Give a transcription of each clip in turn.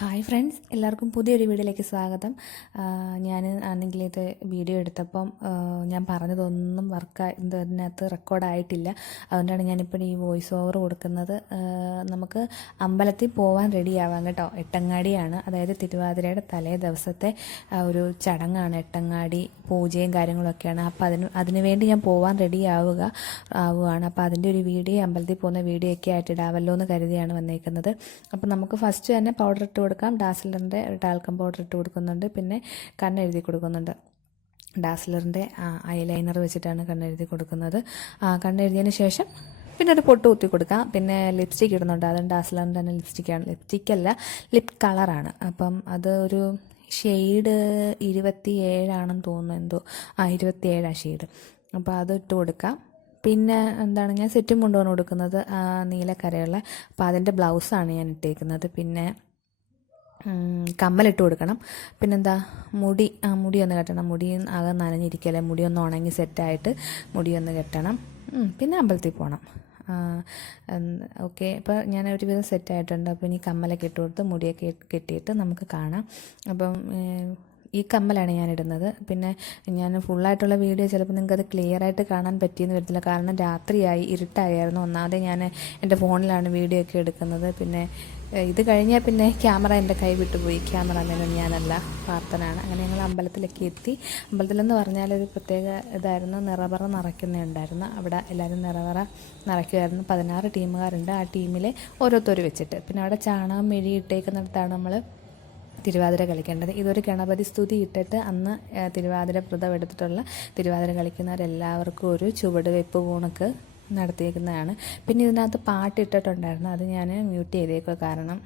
Hi friends, എല്ലാവർക്കും പുതിയൊരു വീഡിയോയിലേക്ക് സ്വാഗതം. ഞാൻ ആണെങ്കിൽ ഇത് വീഡിയോ എടുത്തപ്പം ഞാൻ പറഞ്ഞതൊന്നും ഇതിനകത്ത് റെക്കോർഡായിട്ടില്ല. അതുകൊണ്ടാണ് ഞാനിപ്പോൾ ഈ വോയിസ് ഓവർ കൊടുക്കുന്നത്. നമുക്ക് അമ്പലത്തിൽ പോകാൻ റെഡിയാവാം കേട്ടോ. എട്ടങ്ങാടിയാണ്, അതായത് തിരുവാതിരയുടെ തലേ ദിവസത്തെ ഒരു ചടങ്ങാണ്. എട്ടങ്ങാടി പൂജയും കാര്യങ്ങളൊക്കെയാണ്. അപ്പോൾ അതിനുവേണ്ടി ഞാൻ പോകാൻ ആവുകയാണ്. അപ്പോൾ അതിൻ്റെ ഒരു വീഡിയോ, അമ്പലത്തിൽ പോകുന്ന വീഡിയോ ഒക്കെ ആയിട്ട് ഇടാവല്ലോ എന്ന് കരുതിയാണ് വന്നേക്കുന്നത്. അപ്പോൾ നമുക്ക് ഫസ്റ്റ് തന്നെ പൗഡർ ഇട്ട് കൊടുക്കാം. ഡാസ്ലറിൻ്റെ ടാൽക്കം പൗഡർ ഇട്ട് കൊടുക്കുന്നുണ്ട്. പിന്നെ കണ്ണെഴുതി കൊടുക്കുന്നുണ്ട്. ഡാസ്ലറിൻ്റെ ഐലൈനർ വെച്ചിട്ടാണ് കണ്ണെഴുതി കൊടുക്കുന്നത്. കണ്ണെഴുതിയതിന് ശേഷം പിന്നെ ഒരു പൊട്ട് കുത്തി കൊടുക്കാം. പിന്നെ ലിപ്സ്റ്റിക് ഇടുന്നുണ്ട്. അതും ഡാസ്ലറിൻ്റെ തന്നെ ലിപ്സ്റ്റിക്കാണ്. ലിപ്സ്റ്റിക്കല്ല, ലിപ് കളറാണ്. അപ്പം അത് ഒരു ഷെയ്ഡ് 27 തോന്നുന്നു, 27 ഷെയ്ഡ്. അപ്പോൾ അത് ഇട്ട് കൊടുക്കാം. പിന്നെ എന്താണ്, ഞാൻ സെറ്റും കൊണ്ടുവന്ന് കൊടുക്കുന്നത് നീലക്കരയുള്ള. അപ്പോൾ അതിൻ്റെ ബ്ലൗസാണ് ഞാൻ ഇട്ടേക്കുന്നത്. പിന്നെ കമ്മലിട്ട് കൊടുക്കണം. പിന്നെന്താ, മുടി ഒന്ന് കെട്ടണം. മുടി ആകെ നനഞ്ഞിരിക്കല്ലേ, മുടി ഒന്ന് ഉണങ്ങി സെറ്റായിട്ട് മുടി ഒന്ന് കെട്ടണം. പിന്നെ അമ്പലത്തിൽ പോകണം. ഓക്കെ, അപ്പോൾ ഞാൻ ഒരുവിധം സെറ്റായിട്ടുണ്ട്. അപ്പോൾ ഇനി കമ്മലൊക്കെ ഇട്ട് കൊടുത്ത് മുടിയൊക്കെ കെട്ടിയിട്ട് നമുക്ക് കാണാം. അപ്പം ഈ കമ്മലാണ് ഞാൻ ഇടുന്നത്. പിന്നെ ഞാൻ ഫുള്ളായിട്ടുള്ള വീഡിയോ ചിലപ്പോൾ നിങ്ങൾക്കത് ക്ലിയർ ആയിട്ട് കാണാൻ പറ്റിയെന്ന് വരത്തില്ല, കാരണം രാത്രിയായി, ഇരുട്ടായിരുന്നു. ഒന്നാമത് ഞാൻ എൻ്റെ ഫോണിലാണ് വീഡിയോ ഒക്കെ എടുക്കുന്നത്. പിന്നെ ഇത് കഴിഞ്ഞാൽ പിന്നെ ക്യാമറ എൻ്റെ കൈ വിട്ടുപോയി. ക്യാമറമാനും ഞാനല്ല, പാർത്തനാണ്. അങ്ങനെ ഞങ്ങൾ അമ്പലത്തിലൊക്കെ എത്തി. അമ്പലത്തിലെന്ന് പറഞ്ഞാൽ ഒരു പ്രത്യേക ഇതായിരുന്നു, നിറവറ നിറയ്ക്കുന്നുണ്ടായിരുന്നു. അവിടെ എല്ലാവരും നിറവറ നിറയ്ക്കുമായിരുന്നു. 16 ടീമുകാരുണ്ട്. ആ ടീമിൽ ഓരോരുത്തർ വെച്ചിട്ട്. പിന്നെ അവിടെ ചാണകം മെഴുകിയിട്ടേക്കുന്നിടത്താണ് നമ്മൾ തിരുവാതിര കളിക്കേണ്ടത്. ഇതൊരു ഗണപതി സ്തുതി ഇട്ടിട്ട് അന്ന് തിരുവാതിര വ്രതം എടുത്തിട്ടുള്ള തിരുവാതിര കളിക്കുന്നവരെല്ലാവർക്കും ഒരു ചുവടുവെപ്പ് പൂണക്ക് നടത്തിയേക്കുന്നതാണ്. പിന്നെ ഇതിനകത്ത് പാട്ടിട്ടിട്ടുണ്ടായിരുന്നു, അത് ഞാൻ മ്യൂട്ട് ചെയ്തേക്കുക. കാരണം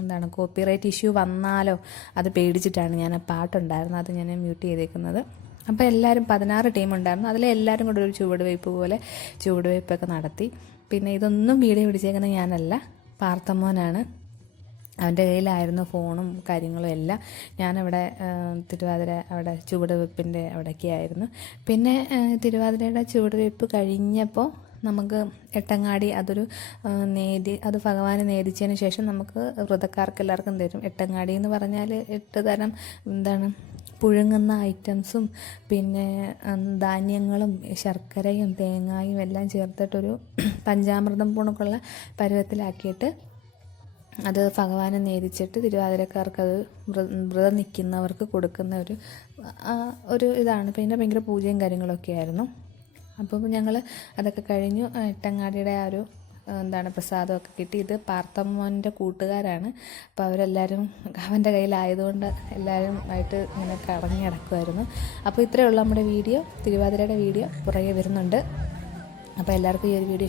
എന്താണ്, കോപ്പിറൈറ്റ് ഇഷ്യൂ വന്നാലോ അത് പേടിച്ചിട്ടാണ് ഞാൻ പാട്ടുണ്ടായിരുന്നു, അത് ഞാൻ മ്യൂട്ട് ചെയ്തേക്കുന്നത്. അപ്പോൾ എല്ലാവരും 16 ടീമുണ്ടായിരുന്നു. അതിലെ എല്ലാവരും കൂടെ ഒരു ചുവടുവയ്പ്പൊക്കെ നടത്തി. പിന്നെ ഇതൊന്നും വീഡിയോ പിടിച്ചേക്കുന്നത് ഞാനല്ല, പാർത്തമ്മോനാണ്. അവൻ്റെ കയ്യിലായിരുന്നു ഫോണും കാര്യങ്ങളും എല്ലാം. ഞാനവിടെ തിരുവാതിര അവിടെ ചുവടുവെപ്പിൻ്റെ അവിടെയൊക്കെ ആയിരുന്നു. പിന്നെ തിരുവാതിരയുടെ ചുവടുവെപ്പ് കഴിഞ്ഞപ്പോൾ നമുക്ക് എട്ടങ്ങാടി, അത് ഭഗവാന് നേദിച്ചതിന് ശേഷം നമുക്ക് വ്രതക്കാർക്ക് എല്ലാവർക്കും തരും. എട്ടങ്ങാടി എന്ന് പറഞ്ഞാൽ 8 തരം എന്താണ്, പുഴുങ്ങുന്ന ഐറ്റംസും പിന്നെ ധാന്യങ്ങളും ശർക്കരയും തേങ്ങായും എല്ലാം ചേർത്തിട്ടൊരു പഞ്ചാമൃതം പൂണക്കുള്ള പരുവത്തിലാക്കിയിട്ട് അത് ഭഗവാനെ നേദിച്ചിട്ട് തിരുവാതിരക്കാർക്കത് വ്രതം നിൽക്കുന്നവർക്ക് കൊടുക്കുന്ന ഒരു ഇതാണ്. പിന്നെ ഭയങ്കര പൂജയും കാര്യങ്ങളൊക്കെ ആയിരുന്നു. അപ്പോൾ ഞങ്ങൾ അതൊക്കെ കഴിഞ്ഞു. എട്ടങ്ങാടിയുടെ ആ ഒരു പ്രസാദമൊക്കെ കിട്ടി. ഇത് പാർത്തമ്മോൻ്റെ കൂട്ടുകാരാണ്. അപ്പോൾ അവരെല്ലാവരും അവൻ്റെ കയ്യിലായതുകൊണ്ട് എല്ലാവരും ആയിട്ട് ഇങ്ങനെ കറങ്ങി നടക്കുമായിരുന്നു. അപ്പോൾ ഇത്രയേ ഉള്ളൂ നമ്മുടെ വീഡിയോ. തിരുവാതിരയുടെ വീഡിയോ പുറകെ വരുന്നുണ്ട്. അപ്പോൾ എല്ലാവർക്കും ഈ ഒരു വീഡിയോ